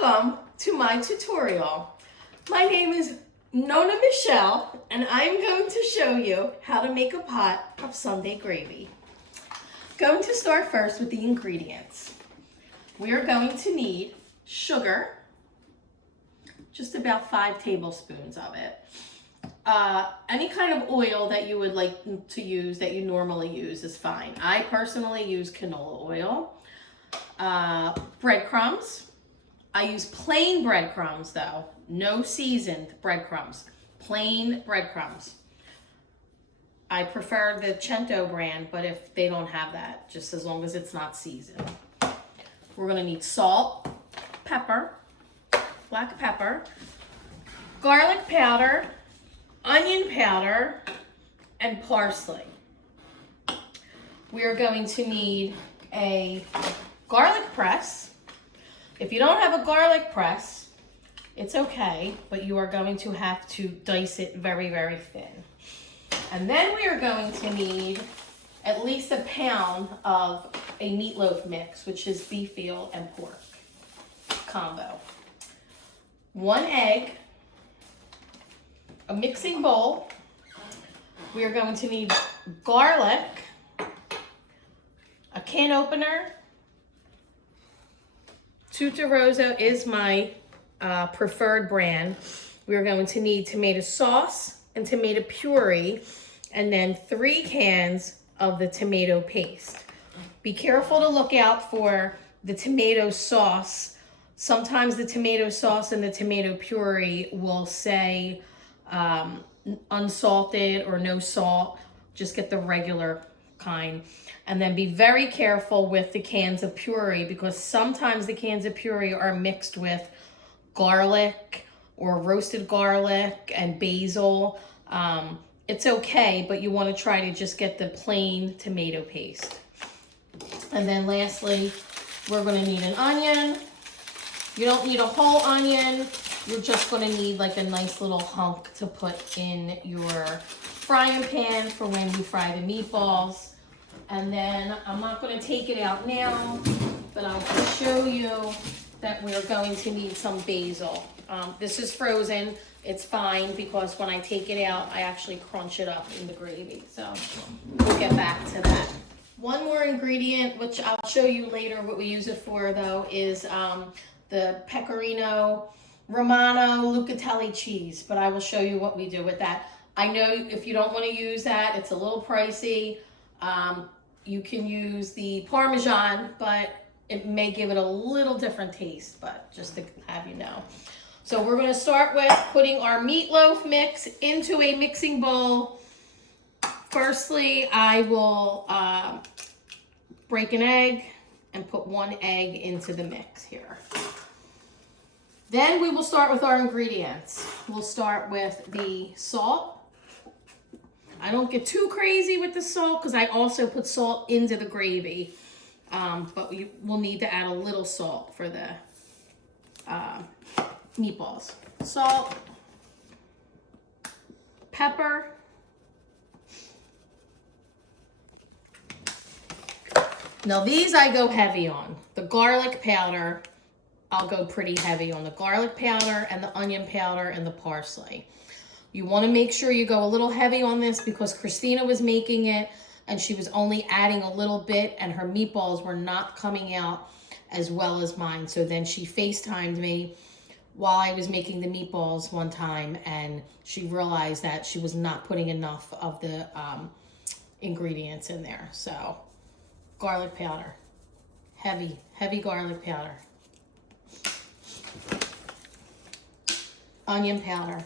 Welcome to my tutorial. My name is Nona Michelle, and I'm going to show you how to make a pot of Sunday gravy. Going to start first with the ingredients. We are going to need sugar, just about 5 tablespoons of it. Any kind of oil that you would like to use that you normally use is fine. I personally use canola oil. Breadcrumbs. I use plain breadcrumbs though, no seasoned breadcrumbs, plain breadcrumbs. I prefer the Cento brand, but if they don't have that, just as long as it's not seasoned. We're gonna need salt, pepper, black pepper, garlic powder, onion powder, and parsley. We are going to need a garlic press. If you don't have a garlic press, it's okay, but you are going to have to dice it very, very thin. And then we are going to need at least a pound of a meatloaf mix, which is beef veal and pork combo. 1 egg, a mixing bowl. We are going to need garlic, a can opener. Tutta is my preferred brand. We're going to need tomato sauce and tomato puree, and then 3 cans of the tomato paste. Be careful to look out for the tomato sauce. Sometimes the tomato sauce and the tomato puree will say unsalted or no salt. Just get the regular kind. And then be very careful with the cans of puree, because sometimes the cans of puree are mixed with garlic or roasted garlic and basil. It's okay, but you want to try to just get the plain tomato paste. And then lastly, we're going to need an onion. You don't need a whole onion. You're just going to need like a nice little hunk to put in your frying pan for when you fry the meatballs. And then I'm not going to take it out now, but I'll just show you that we're going to need some basil. This is frozen. It's fine because when I take it out, I actually crunch it up in the gravy. So we'll get back to that. One more ingredient, which I'll show you later what we use it for though, is the Pecorino Romano Lucatelli cheese, but I will show you what we do with that. I know if you don't want to use that, it's a little pricey. You can use the Parmesan, but it may give it a little different taste, but just to have you know. So we're going to start with putting our meatloaf mix into a mixing bowl. Firstly, I will break an egg and put 1 egg into the mix here. Then we will start with our ingredients. We'll start with the salt. I don't get too crazy with the salt because I also put salt into the gravy. But we will need to add a little salt for the meatballs. Salt, pepper, now these I go heavy on. The garlic powder, I'll go pretty heavy on the garlic powder and the onion powder and the parsley. You want to make sure you go a little heavy on this because Christina was making it and she was only adding a little bit and her meatballs were not coming out as well as mine. So then she FaceTimed me while I was making the meatballs one time, and she realized that she was not putting enough of the ingredients in there. So garlic powder, heavy garlic powder. Onion powder.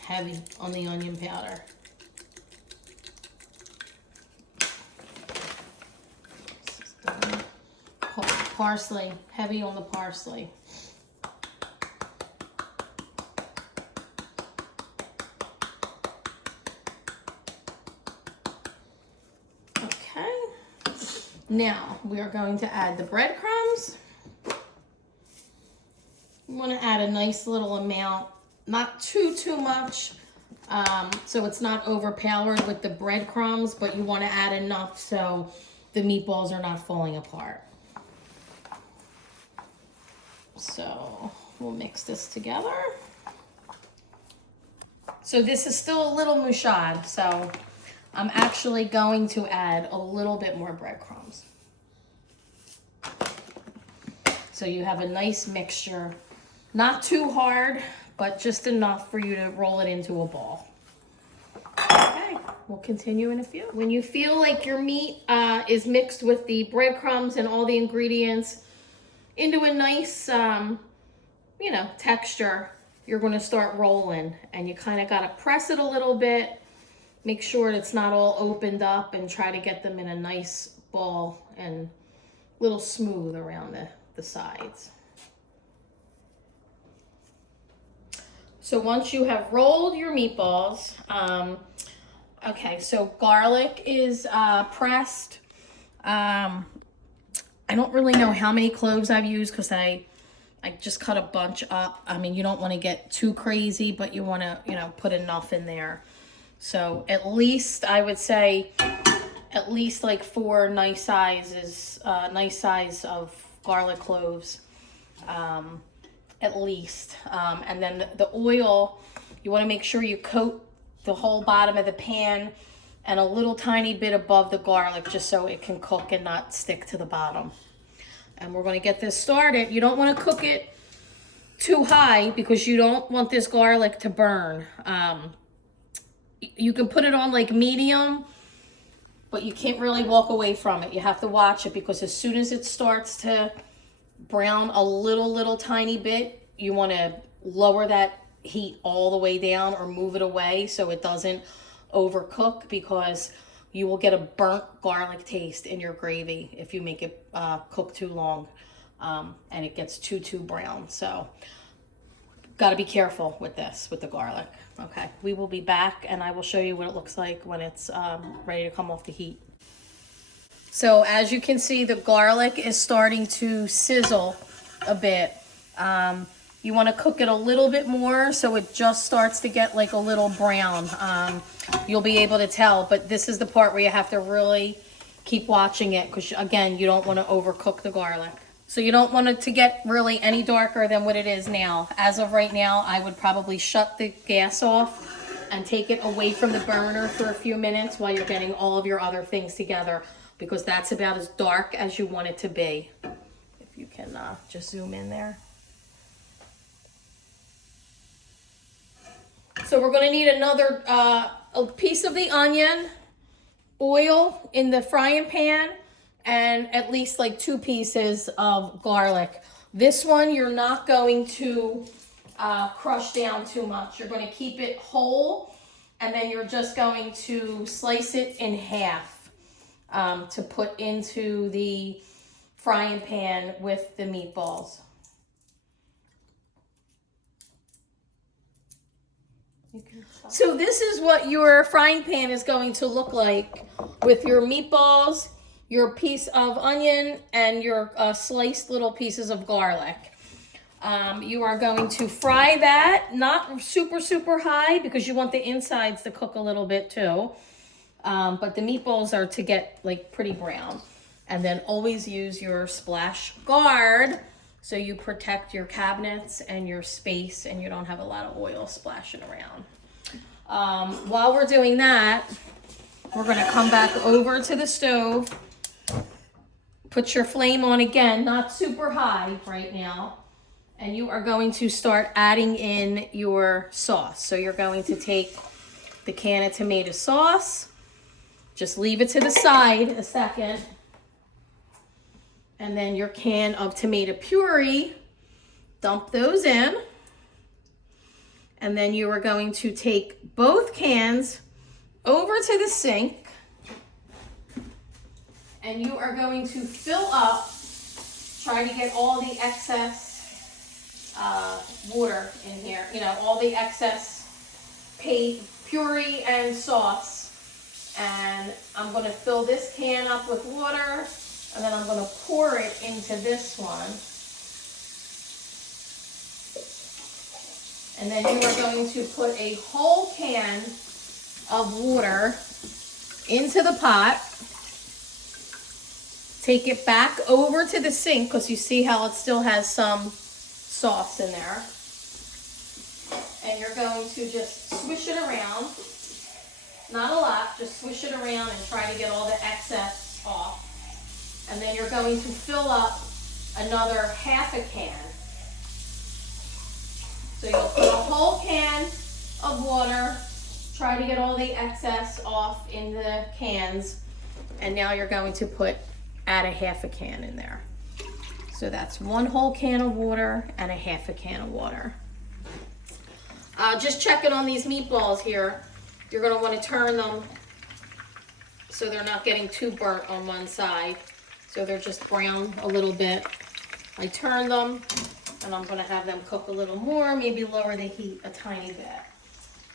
Heavy on the onion powder. Parsley, heavy on the parsley. Okay. Now we are going to add the breadcrumbs. You want to add a nice little amount. Not too much, so it's not overpowered with the breadcrumbs, but you want to add enough so the meatballs are not falling apart. So we'll mix this together. So this is still a little mouchade, so I'm actually going to add a little bit more breadcrumbs. So you have a nice mixture, not too hard, but just enough for you to roll it into a ball. Okay, we'll continue in a few. When you feel like your meat is mixed with the breadcrumbs and all the ingredients into a nice, texture, you're going to start rolling, and you kind of got to press it a little bit, make sure it's not all opened up, and try to get them in a nice ball and a little smooth around the sides. So once you have rolled your meatballs, okay, so garlic is pressed. I don't really know how many cloves I've used because I just cut a bunch up. I mean, you don't want to get too crazy, but you want to, put enough in there. So at least, I would say, at least like 4 nice size of garlic cloves, at least. And then the oil, you want to make sure you coat the whole bottom of the pan and a little tiny bit above the garlic, just so it can cook and not stick to the bottom. And we're going to get this started. You don't want to cook it too high because you don't want this garlic to burn. You can put it on like medium, but you can't really walk away from it. You have to watch it, because as soon as it starts to brown a little tiny bit, you want to lower that heat all the way down or move it away so it doesn't overcook, because you will get a burnt garlic taste in your gravy if you make it cook too long, and it gets too brown. So got to be careful with this, with the garlic. Okay, we will be back and I will show you what it looks like when it's ready to come off the heat. So as you can see, the garlic is starting to sizzle a bit. You want to cook it a little bit more so it just starts to get like a little brown. You'll be able to tell, but this is the part where you have to really keep watching it, because again, you don't want to overcook the garlic. So you don't want it to get really any darker than what it is now. As of right now, I would probably shut the gas off and take it away from the burner for a few minutes while you're getting all of your other things together, because that's about as dark as you want it to be. If you can just zoom in there. So we're going to need another a piece of the onion, oil in the frying pan, and at least like 2 pieces of garlic. This one you're not going to crush down too much. You're going to keep it whole, and then you're just going to slice it in half to put into the frying pan with the meatballs. So this is what your frying pan is going to look like, with your meatballs, your piece of onion, and your sliced little pieces of garlic. You are going to fry that, not super high, because you want the insides to cook a little bit too. But the meatballs are to get like pretty brown. And then always use your splash guard so you protect your cabinets and your space and you don't have a lot of oil splashing around. While we're doing that, we're going to come back over to the stove. Put your flame on again, not super high right now. And you are going to start adding in your sauce. So you're going to take the can of tomato sauce. Just leave it to the side a second. And then your can of tomato puree, dump those in. And then you are going to take both cans over to the sink. And you are going to fill up, try to get all the excess water in here. You know, all the excess puree and sauce. And I'm going to fill this can up with water. And then I'm going to pour it into this one. And then you are going to put a whole can of water into the pot. Take it back over to the sink, because you see how it still has some sauce in there. And you're going to just swish it around. Not a lot, just swish it around and try to get all the excess off. And then you're going to fill up another half a can. So you'll put a whole can of water, try to get all the excess off in the cans, and now you're going to add a half a can in there. So that's 1 whole can of water and a half a can of water. Just checking on these meatballs here. You're going to want to turn them so they're not getting too burnt on one side. So they're just brown a little bit. I turn them, and I'm going to have them cook a little more, maybe lower the heat a tiny bit.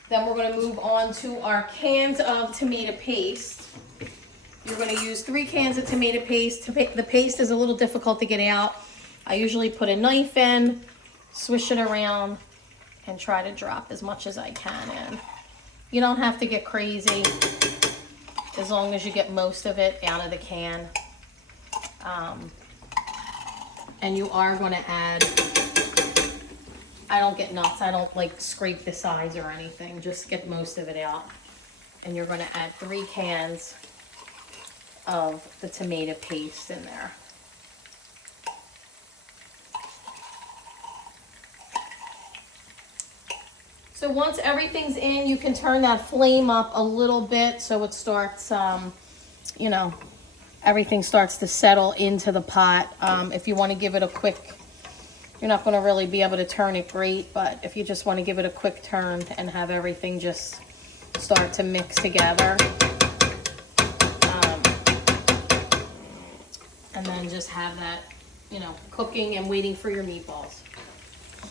Then we're going to move on to our cans of tomato paste. You're going to use 3 cans of tomato paste. The paste is a little difficult to get out. I usually put a knife in, swish it around, and try to drop as much as I can in. You don't have to get crazy as long as you get most of it out of the can. And you are going to add, I don't get nuts, I don't like scrape the sides or anything, just get most of it out. And you're going to add 3 cans of the tomato paste in there. So once everything's in, you can turn that flame up a little bit so it starts, you know, everything starts to settle into the pot. If you want to give it a quick, you're not going to really be able to turn it great, but if you just want to give it a quick turn and have everything just start to mix together. And then just have that, you know, cooking and waiting for your meatballs.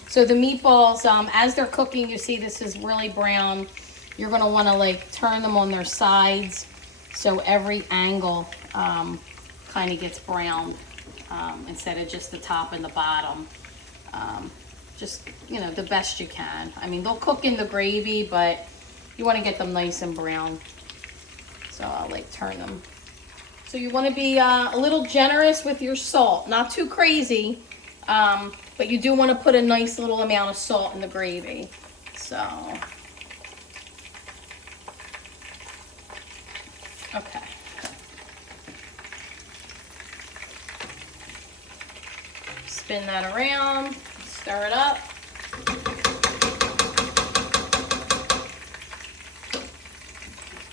So the meatballs, as they're cooking, you see this is really brown. You're going to want to like turn them on their sides so every angle kind of gets browned instead of just the top and the bottom. Just, you know, the best you can. I mean, they'll cook in the gravy, but you want to get them nice and brown. So I'll like turn them. So you want to be a little generous with your salt, not too crazy. But you do want to put a nice little amount of salt in the gravy. So, okay. Spin that around, stir it up.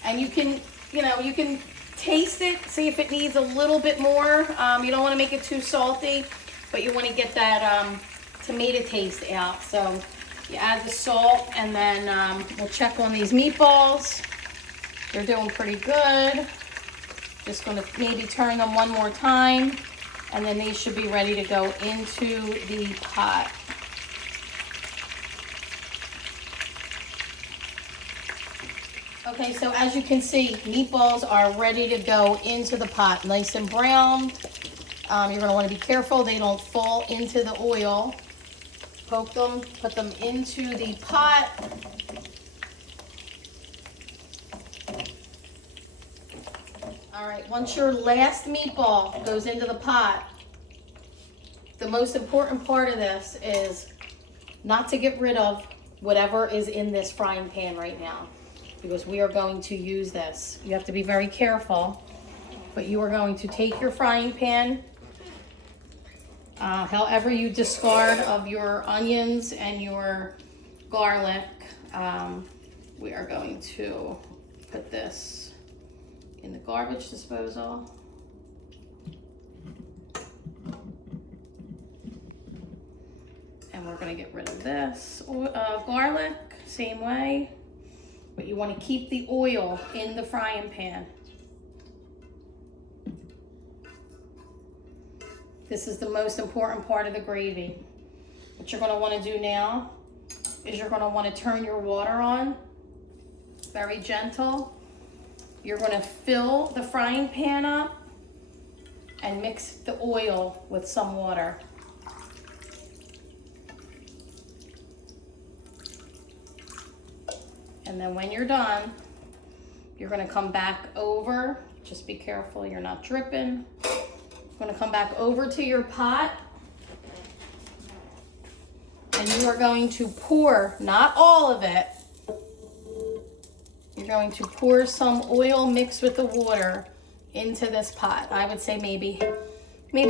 And you can, you know, you can taste it, see if it needs a little bit more. You don't want to make it too salty, but you want to get that tomato taste out. So you add the salt, and then we'll check on these meatballs. They're doing pretty good. Just going to maybe turn them one more time, and then they should be ready to go into the pot. Okay, so as you can see, meatballs are ready to go into the pot, nice and browned. You're going to want to be careful they don't fall into the oil. Poke them, put them into the pot. All right, once your last meatball goes into the pot, the most important part of this is not to get rid of whatever is in this frying pan right now, because we are going to use this. You have to be very careful, but you are going to take your frying pan, however you discard of your onions and your garlic, we are going to put this in the garbage disposal. And we're going to get rid of this garlic, same way. But you want to keep the oil in the frying pan. This is the most important part of the gravy. What you're going to want to do now is you're going to want to turn your water on, very gentle. You're going to fill the frying pan up and mix the oil with some water. And then when you're done, you're going to come back over. Just be careful you're not dripping. You're going to come back over to your pot. And you are going to pour, not all of it, you're going to pour some oil mixed with the water into this pot. I would say maybe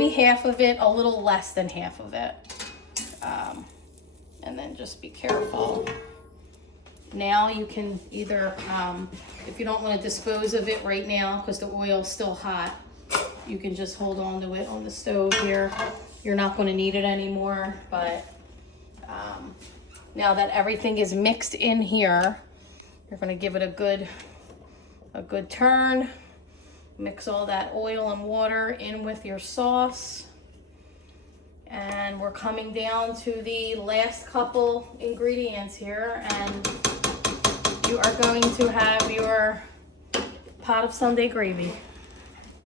half of it, a little less than half of it. And then just be careful. Now you can either, if you don't want to dispose of it right now because the oil's still hot, you can just hold on to it on the stove here. You're not going to need it anymore, but now that everything is mixed in here, you're going to give it a good turn. Mix all that oil and water in with your sauce. And we're coming down to the last couple ingredients here, and you are going to have your pot of Sunday gravy.